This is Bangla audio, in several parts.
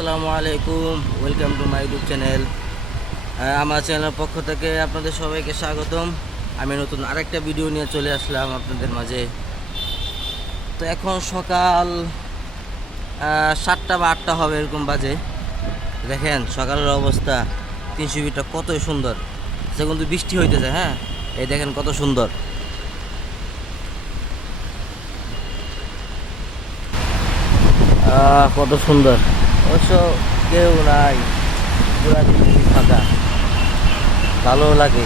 আসসালামু আলাইকুম, welcome to my YouTube channel. আমার চ্যানেলের পক্ষ থেকে আপনাদের সবাইকে স্বাগতম। আমি নতুন আরেকটা ভিডিও নিয়ে চলে আসলাম আপনাদের মাঝে। তো এখন সকাল 7টা বা 8টা হবে এরকম বাজে। দেখেন সকালের অবস্থা, 300 ফিটটা কতই সুন্দর। সে কিন্তু বৃষ্টি হইতেছে, হ্যাঁ, এই দেখেন কত সুন্দর। কত সুন্দর, অবশ্য কেউ নাই, পুরা দিন ফাঁকা, ভালো লাগে।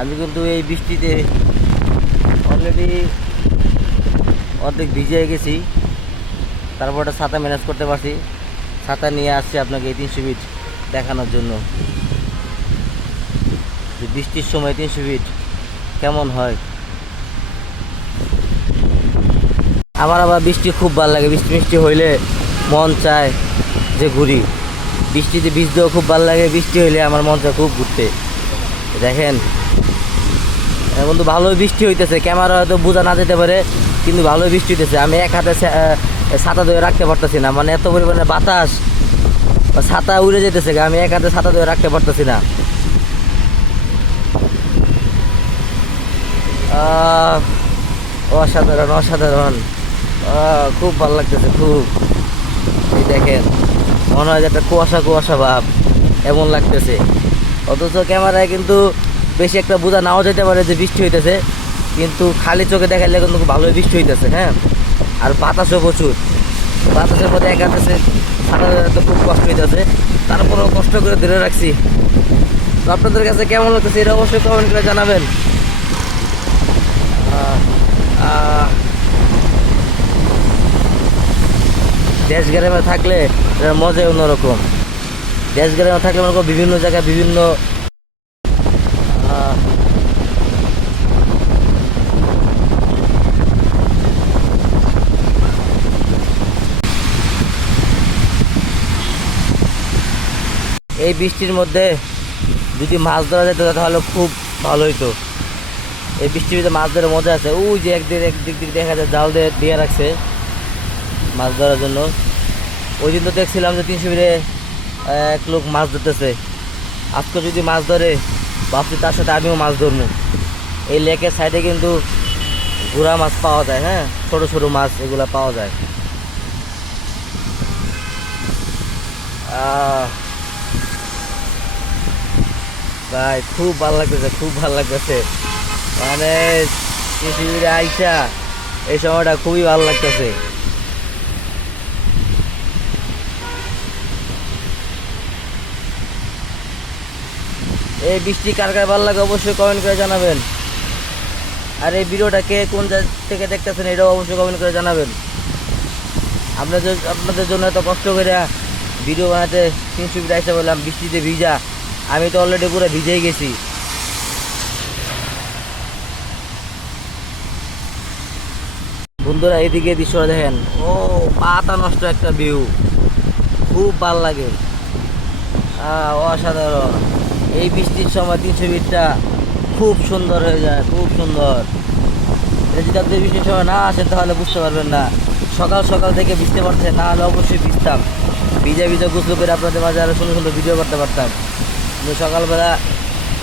আমি কিন্তু এই বৃষ্টিতে অলরেডি অর্ধেক ভিজে গেছি, তারপর একটা ছাতা ম্যানেজ করতে পারছি। ছাতা নিয়ে আসছি আপনাকে এই 300 ফিট দেখানোর জন্য, যে বৃষ্টির সময় 300 ফিট কেমন হয়। আমার আবার বৃষ্টি খুব ভালো লাগে, বৃষ্টি মিষ্টি হইলে মন চায় যে ঘুরি। বৃষ্টিতে ভিজতেও খুব ভালো লাগে, বৃষ্টি হইলে আমার মন চায় খুব ঘুরতে। দেখেন কিন্তু ভালোই বৃষ্টি হইতেছে, ক্যামেরা হয়তো বোঝা না যেতে পারে, কিন্তু ভালোই বৃষ্টি হইতেছে। আমি এক হাতে ছাতা ধরে রাখতে পারতেছি না, মানে এত পরিমাণে বাতাস, ছাতা উড়ে যেতেছে, আমি এক হাতে ছাতা ধরে রাখতে পারতেছি না। অসাধারণ অসাধারণ, খুব ভালো লাগতেছে খুব। এই দেখেন মনে হয় যে একটা কুয়াশা কুয়াশা ভাব এমন লাগতেছে, অথচ ক্যামেরায় কিন্তু বেশি একটা বোঝা নাও যেতে পারে যে বৃষ্টি হইতেছে, কিন্তু খালি চোখে দেখাইলে কিন্তু ভালোই বৃষ্টি হইতেছে। হ্যাঁ, আর বাতাসও প্রচুর, বাতাসের মধ্যে একা আছে, ছাতা তো খুব কষ্ট হইতেছে, তারপরেও কষ্ট করে ধরে রাখছি। তো আপনাদের কাছে কেমন লাগতেছে এটা অবশ্যই কমেন্ট করে জানাবেন। দেশ গ্রামে থাকলে এটার মজাই অন্যরকম। দেশ গ্রামে থাকলে মনে করো বিভিন্ন জায়গায় বিভিন্ন আহ, এই বৃষ্টির মধ্যে যদি মাছ ধরা যেত তাহলে খুব ভালো হইতো। এই বৃষ্টির মধ্যে মাছ ধরে মজা আছে। ওই যে একদিক দিক দেখা যায় জাল দিয়ে রাখছে মাছ ধরার জন্য। ওই দিন তো দেখছিলাম যে 300 ফিটে এক লোক মাছ ধরতেছে। আজকে যদি মাছ ধরে ভাবছি তার সাথে আমিও মাছ ধরবো। এই লেকের সাইডে কিন্তু গুড়া মাছ পাওয়া যায়, হ্যাঁ, ছোট ছোট মাছ এগুলা পাওয়া যায়। ভাই খুব ভালো লাগতেছে, খুব ভালো লাগতেছে, মানে পৃথিবীর আইসা এই সময়টা খুবই ভালো লাগতেছে। এই বৃষ্টি কার কার ভালো লাগে অবশ্যই কমেন্ট করে জানাবেন। আর এই ভিডিওটা কে কোন জায়গা থেকে দেখতেছেন এটাও অবশ্যই কমেন্ট করে জানাবেন। আপনাদের জন্য এত কষ্ট করে ভিডিও বানাতে 300 ফিট আইসা বললাম, বৃষ্টিতে ভিজা, আমি তো অলরেডি পুরো ভিজেই গেছি। বন্ধুরা এদিকে দৃশ্যটা দেখেন, ও পাতা নষ্ট একটা ভিউ, খুব ভাল লাগে, অসাধারণ। এই বৃষ্টির সময় 300 ফিটটা খুব সুন্দর হয়ে যায়, খুব সুন্দর। এটা যদি আপনি বৃষ্টির সময় না আসেন তাহলে বুঝতে পারবেন না। সকাল সকাল থেকে ভিজতে পারছেন, না হলে অবশ্যই ভিজতাম, ভিজা ভিজা গোসল করে আপনাদের মাঝে আরও সুন্দর সুন্দর ভিডিও করতে পারতাম। কিন্তু সকালবেলা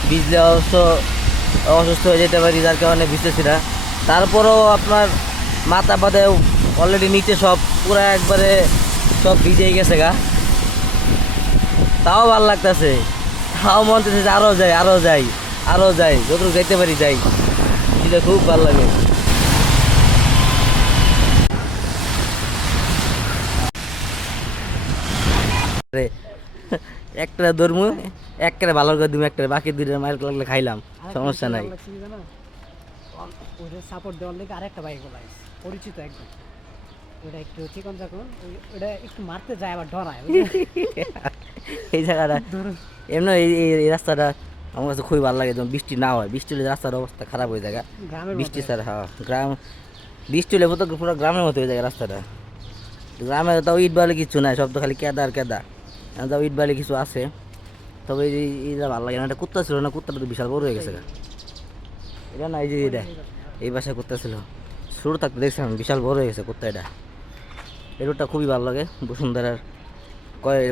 ভিজলে অসুস্থ হয়ে যেতে পারি, যার কারণে ভিজতেছি না। তারপরেও আপনার মাথা বাদে অলরেডি নিচে সব পুরো একবারে সব ভিজেই গেছে গা, তাও ভাল লাগতেছে, তাও মন চাইছে যে আরও যাই আরও যাই আরও যাই, যতটুকু যাইতে পারি যাই। সেটা খুব ভালো লাগে। একটা ধর্ম একটা ভালো করে তুমি একটা বাকি দুইটা মাইল লাগলে খাইলাম, সমস্যা নাই। সাপোর্ট দেওয়ার লেগে আরেকটা বাইক পরিচিত একদম, ওটা একটু চিকন চাকন, ওটা একটু মারতে যায় আবার ডরায়। এই জায়গাটা এমনি এই রাস্তাটা আমার কাছে খুবই ভালো লাগে, যখন বৃষ্টি না হয়। বৃষ্টি হলে রাস্তার অবস্থা খারাপ হয়ে যায়, বৃষ্টি স্যার, হ্যাঁ, বৃষ্টি হলে পুরো গ্রামের মতো হয়ে যায় রাস্তাটা। গ্রামে তাও ইট বালি কিছু নাই, সব তো খালি কেদা আর কেদা, তাও ইট বালি কিছু আছে। তবে এইটা ভালো লাগে না। একটা কুত্তা ছিল না, কুত্তাটা তো বিশাল বড় হয়ে গেছে। এটা না, এই যে এটা এই বাসায় কুত্তা ছিল, শুরু থাকতে দেখছিলাম বিশাল বড় হয়ে গেছে কুত্তা। এটা এই রোডটা খুবই ভালো লাগে বসুন্ধরার।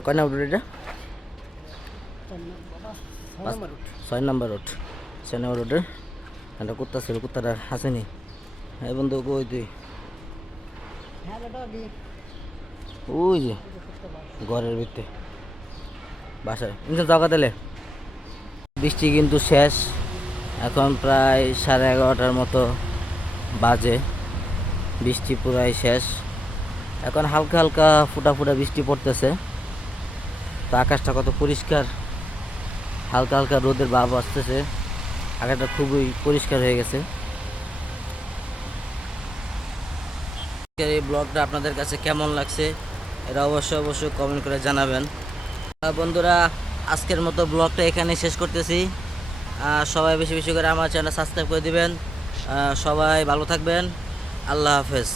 কয় নম্বর রোড এটা? 6 নম্বর রোড। 6 নম্বর রোডের একটা কুত্তা ছিল, কুত্তাটা আসেনি। এই বন্ধু কই তুই? ওই যে ঘরের ভিতরে বাসায় ইনশাল জায়গা দিলে। বৃষ্টি কিন্তু শেষ, এখন প্রায় 11:30টার মতো বাজে। বৃষ্টি পুরাই শেষ, এখন হালকা হালকা ফুটা ফুটা বৃষ্টি পড়তেছে। তো আকাশটা কত পরিষ্কার, হালকা হালকা রোদের ভাব আসতেছে, আকাশটা খুবই পরিষ্কার হয়ে গেছে। এই ব্লগটা আপনাদের কাছে কেমন লাগছে এটা অবশ্যই কমেন্ট করে জানাবেন। বন্ধুরা, আজকের মতো ব্লগটা এখানে শেষ করতেছি। সবাই বেশি বেশি করে আমার চ্যানেল সাবস্ক্রাইব করে দিবেন। সবাই ভালো থাকবেন। আল্লাহ হাফেজ।